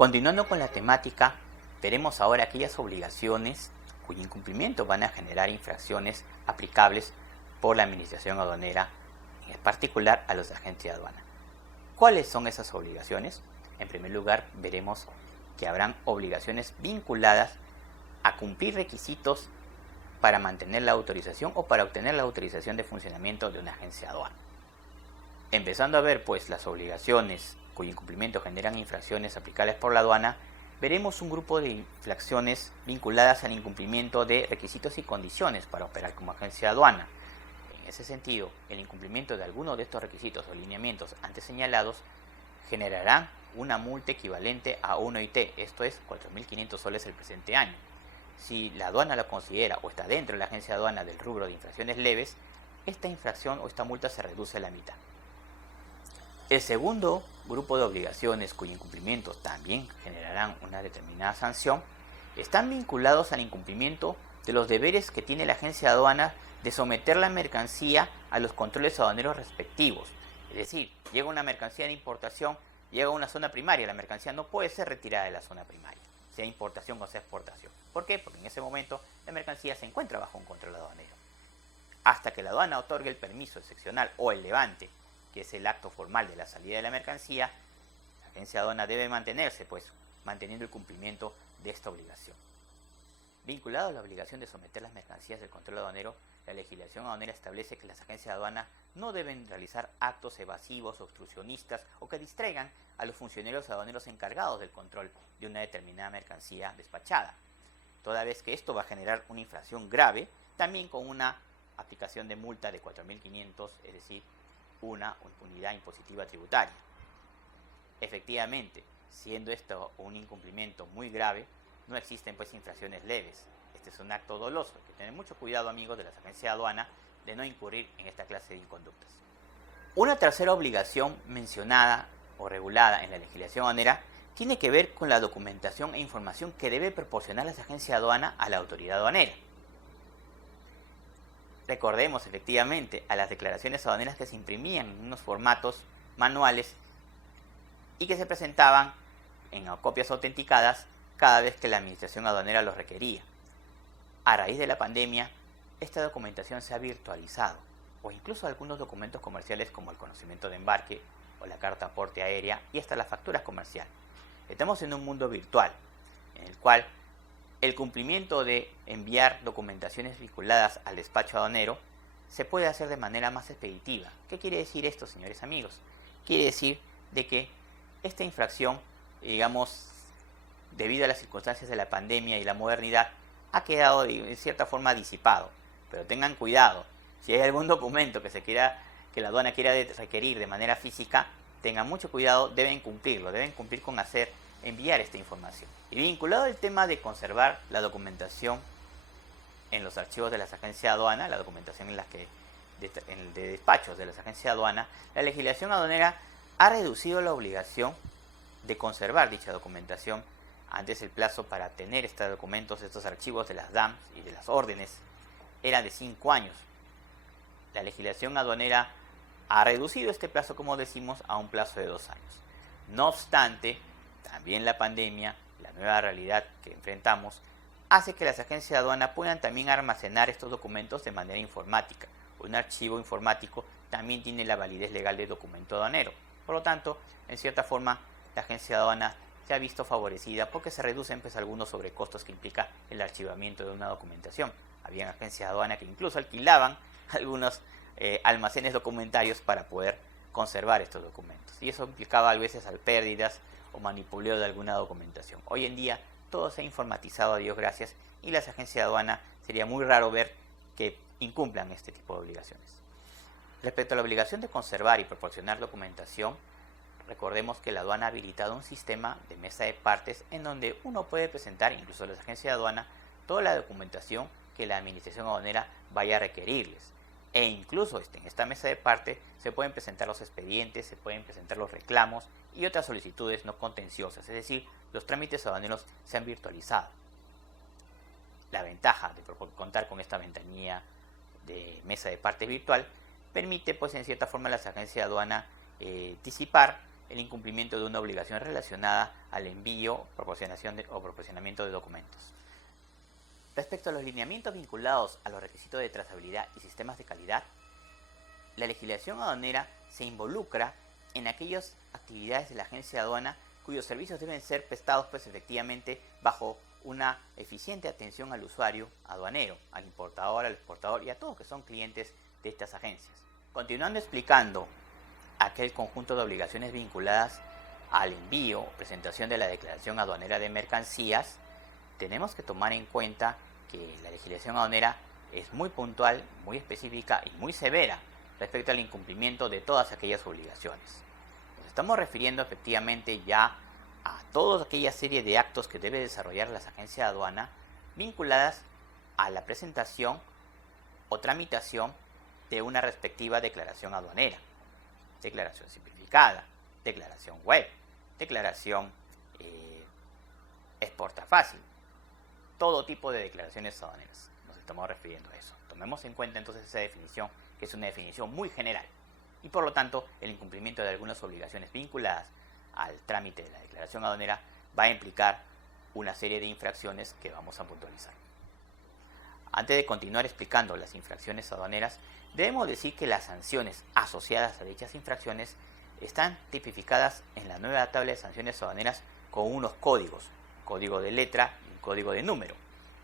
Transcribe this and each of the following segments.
Continuando con la temática, veremos ahora aquellas obligaciones cuyo incumplimiento van a generar infracciones aplicables por la Administración Aduanera, en particular a los agentes de aduana. ¿Cuáles son esas obligaciones? En primer lugar, veremos que habrán obligaciones vinculadas a cumplir requisitos para mantener la autorización o para obtener la autorización de funcionamiento de una agencia de aduana. Empezando a ver pues las obligaciones cuyo incumplimiento generan infracciones aplicables por la aduana, veremos un grupo de infracciones vinculadas al incumplimiento de requisitos y condiciones para operar como agencia de aduana. En ese sentido, el incumplimiento de alguno de estos requisitos o lineamientos antes señalados generarán una multa equivalente a 1 OIT, esto es 4.500 soles el presente año. Si la aduana lo considera o está dentro de la agencia de aduana del rubro de infracciones leves, esta infracción o esta multa se reduce a la mitad. El segundo grupo de obligaciones cuyo incumplimiento también generarán una determinada sanción están vinculados al incumplimiento de los deberes que tiene la agencia de aduana de someter la mercancía a los controles aduaneros respectivos. Es decir, llega una mercancía de importación, llega a una zona primaria, la mercancía no puede ser retirada de la zona primaria, sea importación o sea exportación. ¿Por qué? Porque en ese momento la mercancía se encuentra bajo un control aduanero. Hasta que la aduana otorgue el permiso excepcional o el levante, que es el acto formal de la salida de la mercancía, la agencia de aduana debe mantenerse, pues, manteniendo el cumplimiento de esta obligación. Vinculado a la obligación de someter las mercancías del control aduanero, la legislación aduanera establece que las agencias de aduana no deben realizar actos evasivos, obstruccionistas o que distraigan a los funcionarios aduaneros encargados del control de una determinada mercancía despachada, toda vez que esto va a generar una infracción grave, también con una aplicación de multa de 4.500, es decir, una unidad impositiva tributaria. Efectivamente, siendo esto un incumplimiento muy grave, no existen pues infracciones leves. Este es un acto doloso. Hay que tener mucho cuidado, amigos de las agencias de aduana, de no incurrir en esta clase de inconductas. Una tercera obligación mencionada o regulada en la legislación aduanera tiene que ver con la documentación e información que debe proporcionar las agencias de aduana a la autoridad aduanera. Recordemos efectivamente a las declaraciones aduaneras que se imprimían en unos formatos manuales y que se presentaban en copias autenticadas cada vez que la administración aduanera los requería. A raíz de la pandemia, esta documentación se ha virtualizado, o incluso algunos documentos comerciales como el conocimiento de embarque o la carta aporte aérea y hasta las facturas comerciales. Estamos en un mundo virtual, en el cual el cumplimiento de enviar documentaciones vinculadas al despacho aduanero se puede hacer de manera más expeditiva. ¿Qué quiere decir esto, señores amigos? Quiere decir de que esta infracción, digamos, debido a las circunstancias de la pandemia y la modernidad, ha quedado de cierta forma disipado. Pero tengan cuidado, si hay algún documento que la aduana quiera requerir de manera física, tengan mucho cuidado, deben cumplirlo, deben cumplir con enviar esta información. Y vinculado al tema de conservar la documentación en los archivos de las agencias de aduana, la documentación de despachos de las agencias de aduana, la legislación aduanera ha reducido la obligación de conservar dicha documentación. Antes el plazo para tener estos documentos, estos archivos de las DAMs y de las órdenes era de 5 años. La legislación aduanera ha reducido este plazo, como decimos, a un plazo de 2 años. No obstante, también la pandemia, la nueva realidad que enfrentamos, hace que las agencias de aduana puedan también almacenar estos documentos de manera informática. Un archivo informático también tiene la validez legal de documento aduanero. Por lo tanto, en cierta forma, la agencia de aduana se ha visto favorecida porque se reducen pues algunos sobrecostos que implica el archivamiento de una documentación. Habían agencias de aduana que incluso alquilaban algunos almacenes documentarios para poder conservar estos documentos. Y eso implicaba a veces pérdidas o manipuleo de alguna documentación. Hoy en día todo se ha informatizado, a Dios gracias, y las agencias de aduana sería muy raro ver que incumplan este tipo de obligaciones. Respecto a la obligación de conservar y proporcionar documentación, recordemos que la aduana ha habilitado un sistema de mesa de partes en donde uno puede presentar, incluso las agencias de aduana, toda la documentación que la administración aduanera vaya a requerirles. E incluso en esta mesa de partes se pueden presentar los expedientes, se pueden presentar los reclamos y otras solicitudes no contenciosas, es decir, los trámites aduaneros se han virtualizado. La ventaja de contar con esta ventanilla de mesa de partes virtual permite, pues en cierta forma, a las agencias de aduana disipar el incumplimiento de una obligación relacionada al envío, proporcionación o proporcionamiento de documentos. Respecto a los lineamientos vinculados a los requisitos de trazabilidad y sistemas de calidad, la legislación aduanera se involucra en aquellas actividades de la agencia de aduana cuyos servicios deben ser prestados pues efectivamente bajo una eficiente atención al usuario aduanero, al importador, al exportador y a todos que son clientes de estas agencias. Continuando explicando aquel conjunto de obligaciones vinculadas al envío o presentación de la declaración aduanera de mercancías, tenemos que tomar en cuenta que la legislación aduanera es muy puntual, muy específica y muy severa respecto al incumplimiento de todas aquellas obligaciones. Nos estamos refiriendo efectivamente ya a toda aquella serie de actos que debe desarrollar las agencias de aduana vinculadas a la presentación o tramitación de una respectiva declaración aduanera, declaración simplificada, declaración web, declaración exporta fácil, todo tipo de declaraciones aduaneras. Nos estamos refiriendo a eso. Tomemos en cuenta entonces esa definición, que es una definición muy general, y por lo tanto el incumplimiento de algunas obligaciones vinculadas al trámite de la declaración aduanera va a implicar una serie de infracciones que vamos a puntualizar. Antes de continuar explicando las infracciones aduaneras, debemos decir que las sanciones asociadas a dichas infracciones están tipificadas en la nueva tabla de sanciones aduaneras con unos códigos, código de letra y un código de número,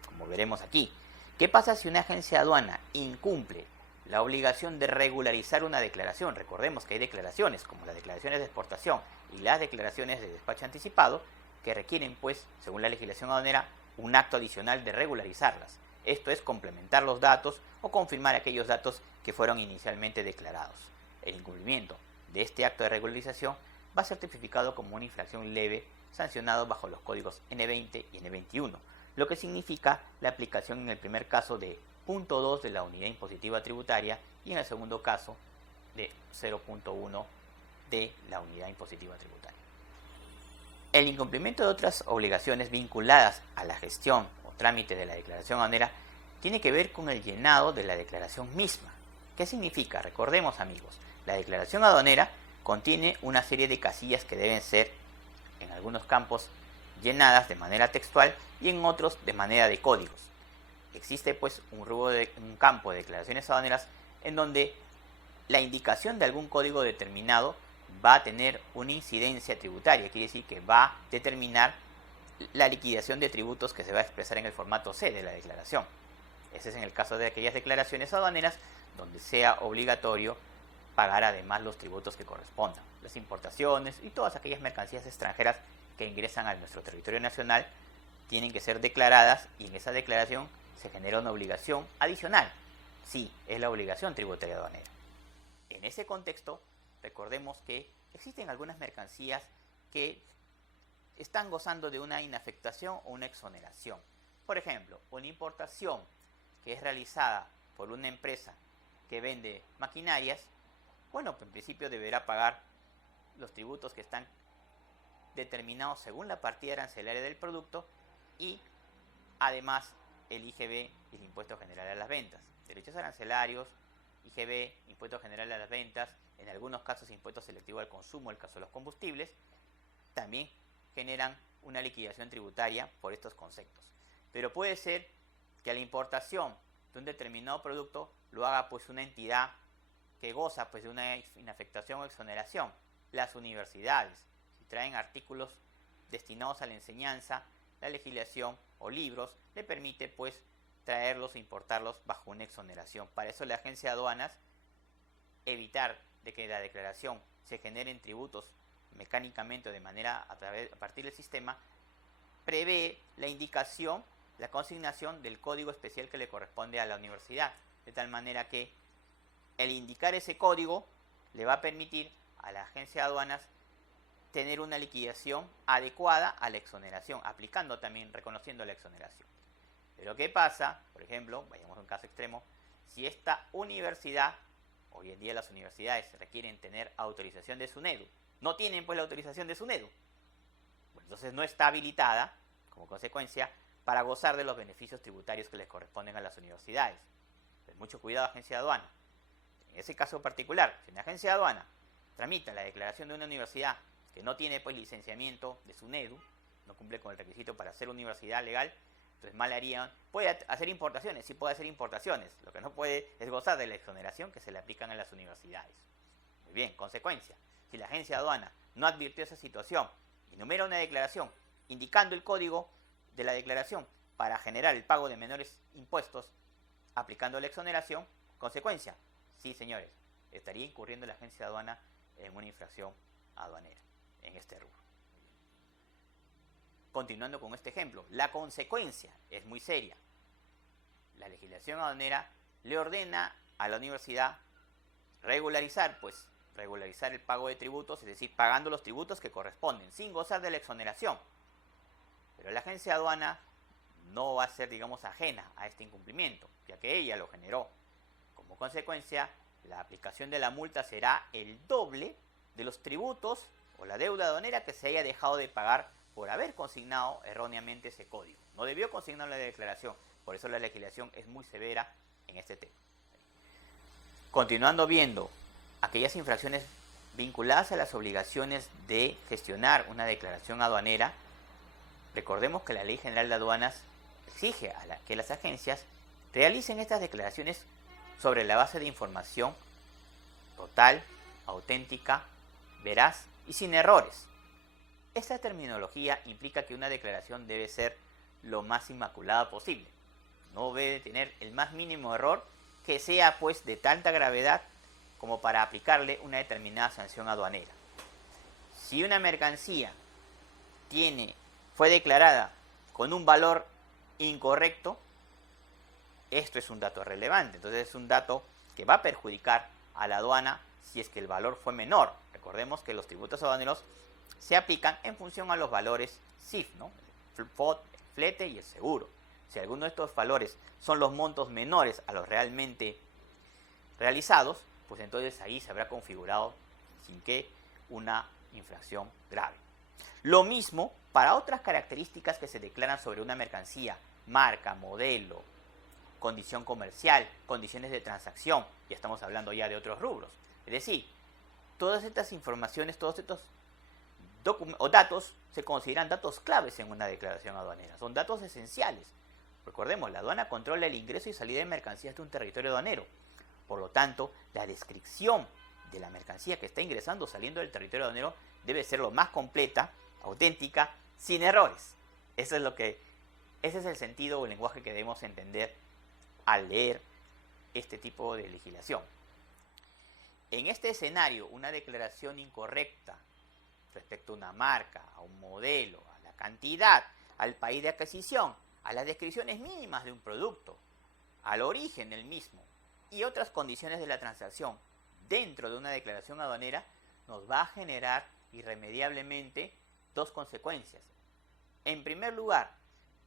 como veremos aquí. ¿Qué pasa si una agencia de aduana incumple la obligación de regularizar una declaración? Recordemos que hay declaraciones, como las declaraciones de exportación y las declaraciones de despacho anticipado, que requieren, pues, según la legislación aduanera, un acto adicional de regularizarlas. Esto es complementar los datos o confirmar aquellos datos que fueron inicialmente declarados. El incumplimiento de este acto de regularización va a ser tipificado como una infracción leve, sancionado bajo los códigos N20 y N21, lo que significa la aplicación en el primer caso de 0.2 de la unidad impositiva tributaria y en el segundo caso de 0.1 de la unidad impositiva tributaria. El incumplimiento de otras obligaciones vinculadas a la gestión o trámite de la declaración aduanera tiene que ver con el llenado de la declaración misma. ¿Qué significa? Recordemos, amigos, la declaración aduanera contiene una serie de casillas que deben ser, en algunos campos, llenadas de manera textual y en otros de manera de códigos. Existe pues un campo de declaraciones aduaneras en donde la indicación de algún código determinado va a tener una incidencia tributaria, quiere decir que va a determinar la liquidación de tributos que se va a expresar en el formato C de la declaración. Ese es en el caso de aquellas declaraciones aduaneras donde sea obligatorio pagar además los tributos que correspondan, las importaciones y todas aquellas mercancías extranjeras que ingresan a nuestro territorio nacional tienen que ser declaradas y en esa declaración se genera una obligación adicional. Sí, es la obligación tributaria aduanera. En ese contexto, recordemos que existen algunas mercancías que están gozando de una inafectación o una exoneración. Por ejemplo, una importación que es realizada por una empresa que vende maquinarias, bueno, pues en principio deberá pagar los tributos que están determinados según la partida arancelaria del producto y además el IGB y el Impuesto General a las Ventas. Derechos arancelarios, IGB, Impuesto General a las Ventas, en algunos casos Impuesto Selectivo al Consumo, el caso de los combustibles, también generan una liquidación tributaria por estos conceptos. Pero puede ser que a la importación de un determinado producto lo haga pues una entidad que goza pues de una inafectación o exoneración. Las universidades, si traen artículos destinados a la enseñanza, la legislación o libros le permite pues traerlos e importarlos bajo una exoneración. Para eso la agencia de aduanas evitar de que la declaración se generen tributos mecánicamente o de manera a partir del sistema, prevé la indicación, la consignación del código especial que le corresponde a la universidad, de tal manera que el indicar ese código le va a permitir a la agencia de aduanas tener una liquidación adecuada a la exoneración, aplicando también, reconociendo la exoneración. Pero ¿qué pasa? Por ejemplo, vayamos a un caso extremo, si esta universidad, hoy en día las universidades requieren tener autorización de SUNEDU, no tienen pues la autorización de SUNEDU, bueno, entonces no está habilitada, como consecuencia, para gozar de los beneficios tributarios que les corresponden a las universidades. Entonces, mucho cuidado, agencia de aduana. En ese caso particular, si una agencia de aduana tramita la declaración de una universidad que no tiene pues licenciamiento de SUNEDU, no cumple con el requisito para ser universidad legal, entonces mal harían, puede hacer importaciones, sí puede hacer importaciones, lo que no puede es gozar de la exoneración que se le aplican a las universidades. Muy bien, consecuencia, si la agencia de aduana no advirtió esa situación y numera una declaración indicando el código de la declaración para generar el pago de menores impuestos aplicando la exoneración, consecuencia, sí señores, estaría incurriendo la agencia de aduana en una infracción aduanera en este rubro. Continuando con este ejemplo, la consecuencia es muy seria. La legislación aduanera le ordena a la universidad regularizar el pago de tributos, es decir, pagando los tributos que corresponden, sin gozar de la exoneración. Pero la agencia de aduana no va a ser, digamos, ajena a este incumplimiento, ya que ella lo generó. Como consecuencia, la aplicación de la multa será el doble de los tributos o la deuda aduanera que se haya dejado de pagar por haber consignado erróneamente ese código. No debió consignar la declaración, por eso la legislación es muy severa en este tema. Continuando viendo aquellas infracciones vinculadas a las obligaciones de gestionar una declaración aduanera, recordemos que la Ley General de Aduanas exige a que las agencias realicen estas declaraciones sobre la base de información total, auténtica, veraz y sin errores. Esta terminología implica que una declaración debe ser lo más inmaculada posible. No debe tener el más mínimo error que sea pues de tanta gravedad como para aplicarle una determinada sanción aduanera. Si una mercancía fue declarada con un valor incorrecto, esto es un dato relevante, entonces es un dato que va a perjudicar a la aduana si es que el valor fue menor. Recordemos que los tributos aduaneros se aplican en función a los valores CIF, ¿no? El FOT, el flete y el seguro. Si alguno de estos valores son los montos menores a los realmente realizados, pues entonces ahí se habrá configurado sin que una infracción grave. Lo mismo para otras características que se declaran sobre una mercancía, marca, modelo, condición comercial, condiciones de transacción, ya estamos hablando ya de otros rubros. Es decir, todas estas informaciones, todos estos datos se consideran datos claves en una declaración aduanera, son datos esenciales. Recordemos, la aduana controla el ingreso y salida de mercancías de un territorio aduanero. Por lo tanto, la descripción de la mercancía que está ingresando o saliendo del territorio aduanero debe ser lo más completa, auténtica, sin errores. Ese es el sentido o el lenguaje que debemos entender al leer este tipo de legislación. En este escenario, una declaración incorrecta respecto a una marca, a un modelo, a la cantidad, al país de adquisición, a las descripciones mínimas de un producto, al origen del mismo y otras condiciones de la transacción dentro de una declaración aduanera, nos va a generar irremediablemente dos consecuencias. En primer lugar,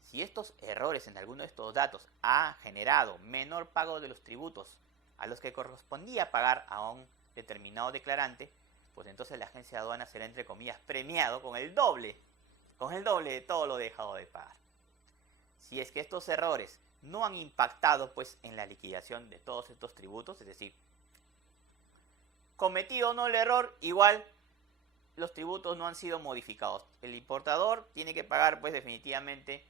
si estos errores en alguno de estos datos ha generado menor pago de los tributos a los que correspondía pagar a un determinado declarante, pues entonces la agencia de aduanas será, entre comillas, premiado con el doble de todo lo dejado de pagar. Si es que estos errores no han impactado pues en la liquidación de todos estos tributos, es decir, cometido o no el error, igual los tributos no han sido modificados. El importador tiene que pagar pues definitivamente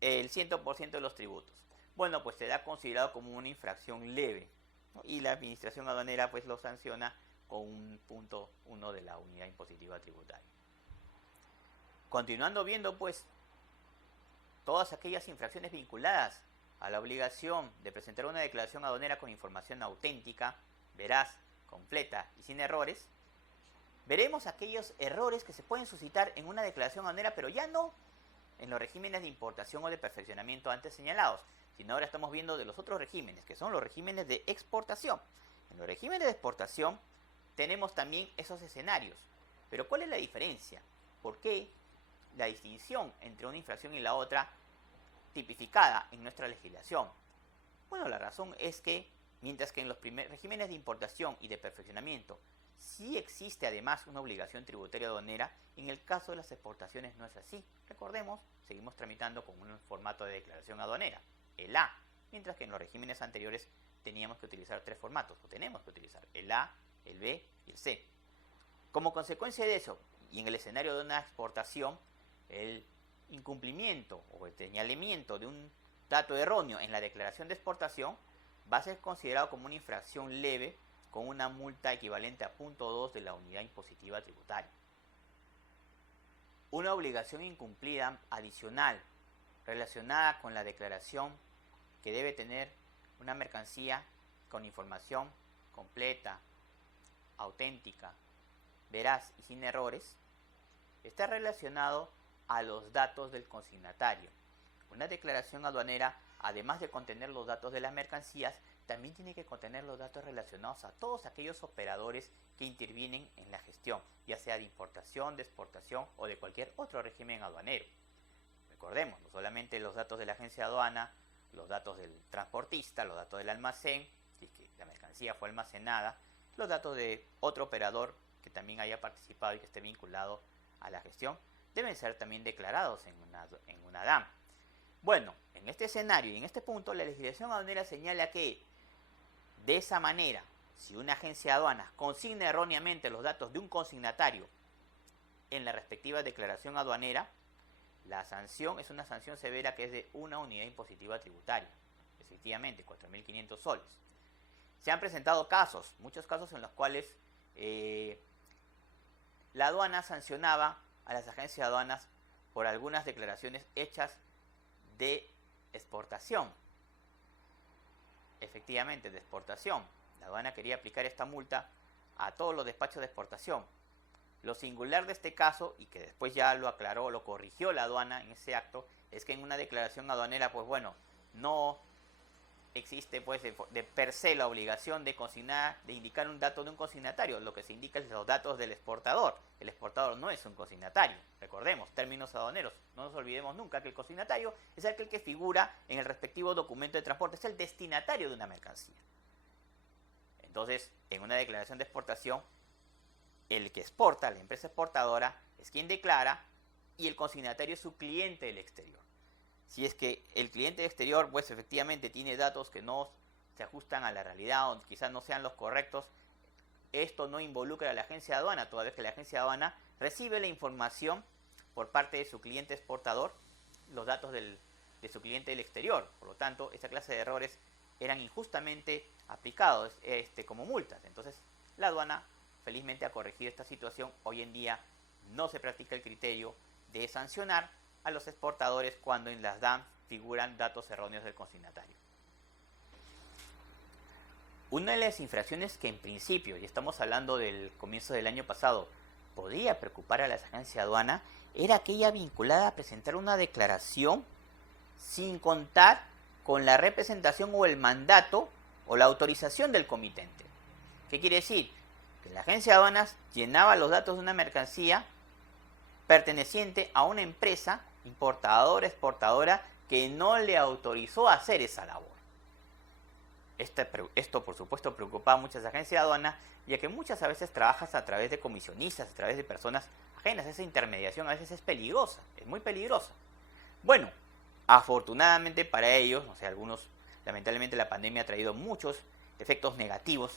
el 100% de los tributos. Bueno, pues será considerado como una infracción leve, ¿no? Y la administración aduanera pues lo sanciona con un punto 1 de la unidad impositiva tributaria. Continuando viendo pues todas aquellas infracciones vinculadas a la obligación de presentar una declaración aduanera con información auténtica, veraz, completa y sin errores, veremos aquellos errores que se pueden suscitar en una declaración aduanera, pero ya no en los regímenes de importación o de perfeccionamiento antes señalados, sino ahora estamos viendo de los otros regímenes, que son los regímenes de exportación. En los regímenes de exportación tenemos también esos escenarios, pero ¿cuál es la diferencia? ¿Por qué la distinción entre una infracción y la otra tipificada en nuestra legislación? Bueno, la razón es que mientras que en los regímenes de importación y de perfeccionamiento sí existe además una obligación tributaria aduanera, en el caso de las exportaciones no es así. Recordemos, seguimos tramitando con un formato de declaración aduanera, el A, mientras que en los regímenes anteriores teníamos que utilizar tres formatos, o tenemos que utilizar el A, el B y el C. Como consecuencia de eso, y en el escenario de una exportación, el incumplimiento o el señalamiento de un dato erróneo en la declaración de exportación va a ser considerado como una infracción leve con una multa equivalente a 0.2 de la unidad impositiva tributaria. Una obligación incumplida adicional relacionada con la declaración que debe tener una mercancía con información completa, auténtica, veraz y sin errores, está relacionado a los datos del consignatario. Una declaración aduanera, además de contener los datos de las mercancías, también tiene que contener los datos relacionados a todos aquellos operadores que intervienen en la gestión, ya sea de importación, de exportación o de cualquier otro régimen aduanero. Recordemos, no solamente los datos de la agencia de aduana, los datos del transportista, los datos del almacén, si es que la mercancía fue almacenada, los datos de otro operador que también haya participado y que esté vinculado a la gestión, deben ser también declarados en una DAM. Bueno, en este escenario y en este punto, la legislación aduanera señala que de esa manera, si una agencia de aduanas consigna erróneamente los datos de un consignatario en la respectiva declaración aduanera, la sanción es una sanción severa que es de una unidad impositiva tributaria, efectivamente, 4.500 soles. Se han presentado casos, muchos casos en los cuales la aduana sancionaba a las agencias de aduanas por algunas declaraciones hechas de exportación. Efectivamente, de exportación. La aduana quería aplicar esta multa a todos los despachos de exportación. Lo singular de este caso, y que después ya lo aclaró, lo corrigió la aduana en ese acto, es que en una declaración aduanera, pues bueno, no existe pues de per se la obligación de consignar, de indicar un dato de un consignatario. Lo que se indica es los datos del exportador. El exportador no es un consignatario. Recordemos, términos aduaneros. No nos olvidemos nunca que el consignatario es aquel que figura en el respectivo documento de transporte. Es el destinatario de una mercancía. Entonces, en una declaración de exportación, el que exporta, la empresa exportadora, es quien declara y el consignatario es su cliente del exterior. Si es que el cliente exterior, pues efectivamente tiene datos que no se ajustan a la realidad o quizás no sean los correctos, esto no involucra a la agencia de aduana, toda vez que la agencia de aduana recibe la información por parte de su cliente exportador, los datos de su cliente del exterior. Por lo tanto, esa clase de errores eran injustamente aplicados como multas. Entonces, la aduana felizmente ha corregido esta situación. Hoy en día no se practica el criterio de sancionar a los exportadores cuando en las DAM figuran datos erróneos del consignatario. Una de las infracciones que en principio, y estamos hablando del comienzo del año pasado, podría preocupar a las agencias de aduana, era aquella vinculada a presentar una declaración sin contar con la representación o el mandato o la autorización del comitente. ¿Qué quiere decir? Que la agencia de aduanas llenaba los datos de una mercancía perteneciente a una empresa importadora, exportadora, que no le autorizó a hacer esa labor. Esto, por supuesto, preocupa a muchas agencias de aduana, ya que muchas veces trabajas a través de comisionistas, a través de personas ajenas. Esa intermediación a veces es peligrosa, es muy peligrosa. Bueno, afortunadamente para ellos, no sé, algunos, lamentablemente la pandemia ha traído muchos efectos negativos,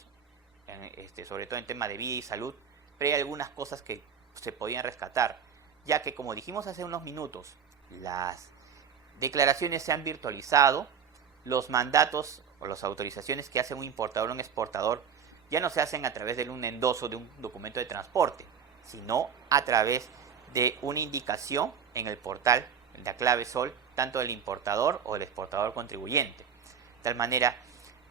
sobre todo en tema de vida y salud, pero hay algunas cosas que se podían rescatar, ya que, como dijimos hace unos minutos, las declaraciones se han virtualizado, los mandatos o las autorizaciones que hace un importador o un exportador ya no se hacen a través de un endoso de un documento de transporte, sino a través de una indicación en el portal de la clave SOL, tanto del importador o del exportador contribuyente. De tal manera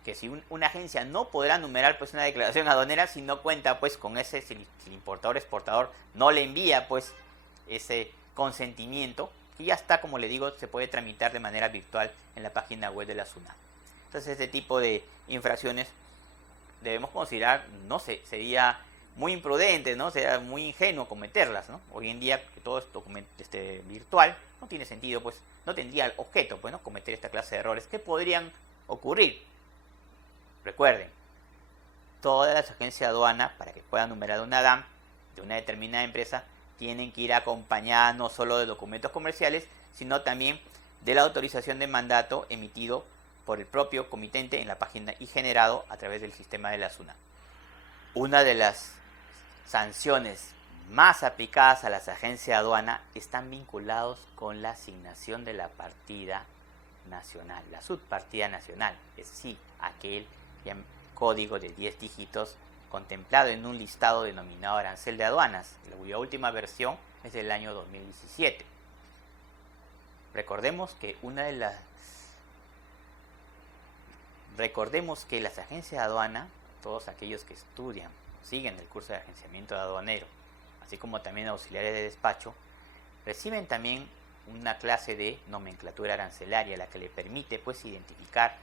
que si una agencia no podrá numerar pues una declaración aduanera si no cuenta pues con ese, si el importador o exportador no le envía pues ese consentimiento, que ya está, como le digo, se puede tramitar de manera virtual en la página web de la SUNAT. Entonces, este tipo de infracciones debemos considerar, no sé, sería muy imprudente, ¿no? Sería muy ingenuo cometerlas, ¿no? Hoy en día que todo es virtual, no tiene sentido, pues, no tendría el objeto, pues, ¿no? Cometer esta clase de errores que podrían ocurrir. Recuerden, todas las agencias de aduana, para que puedan numerar una DAM de una determinada empresa, tienen que ir acompañadas no solo de documentos comerciales, sino también de la autorización de mandato emitido por el propio comitente en la página y generado a través del sistema de la SUNAT. Una de las sanciones más aplicadas a las agencias de aduana están vinculados con la asignación de la partida nacional, la subpartida nacional, es decir, aquel código de 10 dígitos contemplado en un listado denominado arancel de aduanas, cuya última versión es del año 2017. Recordemos que las agencias de aduana, todos aquellos que estudian, siguen el curso de agenciamiento de aduanero, así como también auxiliares de despacho, reciben también una clase de nomenclatura arancelaria, la que le permite pues identificar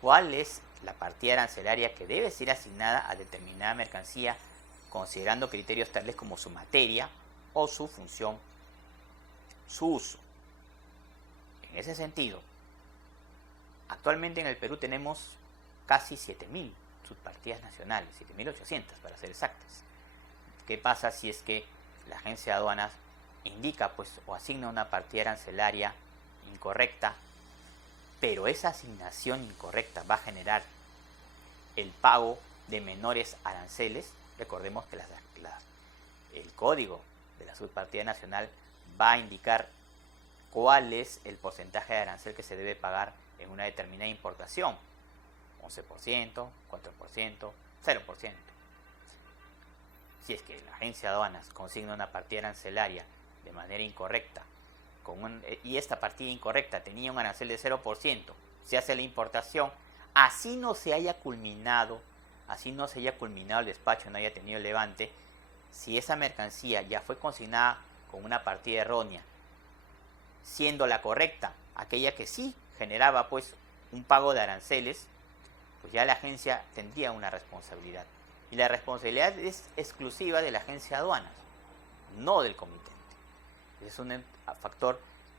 cuál es la partida arancelaria que debe ser asignada a determinada mercancía, considerando criterios tales como su materia o su función, su uso. En ese sentido, actualmente en el Perú tenemos casi 7.000 subpartidas nacionales, 7.800 para ser exactas. ¿Qué pasa si es que la agencia de aduanas indica pues o asigna una partida arancelaria incorrecta, pero esa asignación incorrecta va a generar el pago de menores aranceles? Recordemos que el código de la subpartida nacional va a indicar cuál es el porcentaje de arancel que se debe pagar en una determinada importación: 11%, 4%, 0%. Si es que la agencia de aduanas consigna una partida arancelaria de manera incorrecta, y esta partida incorrecta tenía un arancel de 0%, se hace la importación, así no se haya culminado el despacho, no haya tenido el levante, si esa mercancía ya fue consignada con una partida errónea, siendo la correcta aquella que sí generaba pues un pago de aranceles, pues ya la agencia tendría una responsabilidad. Y la responsabilidad es exclusiva de la agencia de aduanas, no del comitente.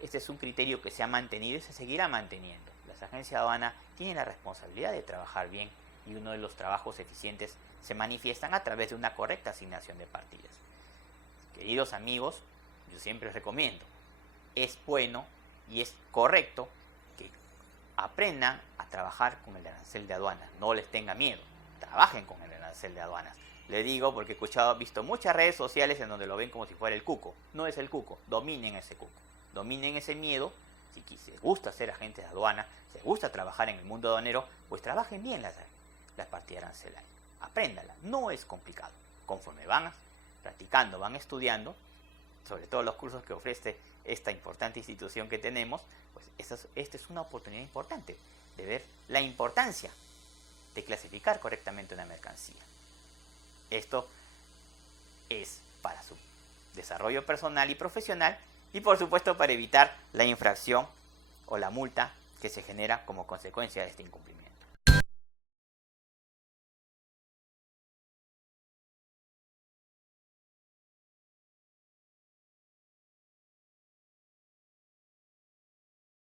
Este es un criterio que se ha mantenido y se seguirá manteniendo. Las agencias de aduana tienen la responsabilidad de trabajar bien, y uno de los trabajos eficientes se manifiestan a través de una correcta asignación de partidas. Queridos amigos, yo siempre recomiendo, es bueno y es correcto que aprendan a trabajar con el arancel de aduanas. No les tenga miedo, trabajen con el arancel de aduanas. Le digo porque he visto muchas redes sociales en donde lo ven como si fuera el cuco. No es el cuco, dominen ese cuco, dominen ese miedo. Si les gusta ser agentes de aduana, si les gusta trabajar en el mundo aduanero, pues trabajen bien las partidas arancelarias. Apréndanlas, no es complicado. Conforme van practicando, van estudiando, sobre todo los cursos que ofrece esta importante institución que tenemos, pues esta es una oportunidad importante de ver la importancia de clasificar correctamente una mercancía. Esto es para su desarrollo personal y profesional, y por supuesto para evitar la infracción o la multa que se genera como consecuencia de este incumplimiento.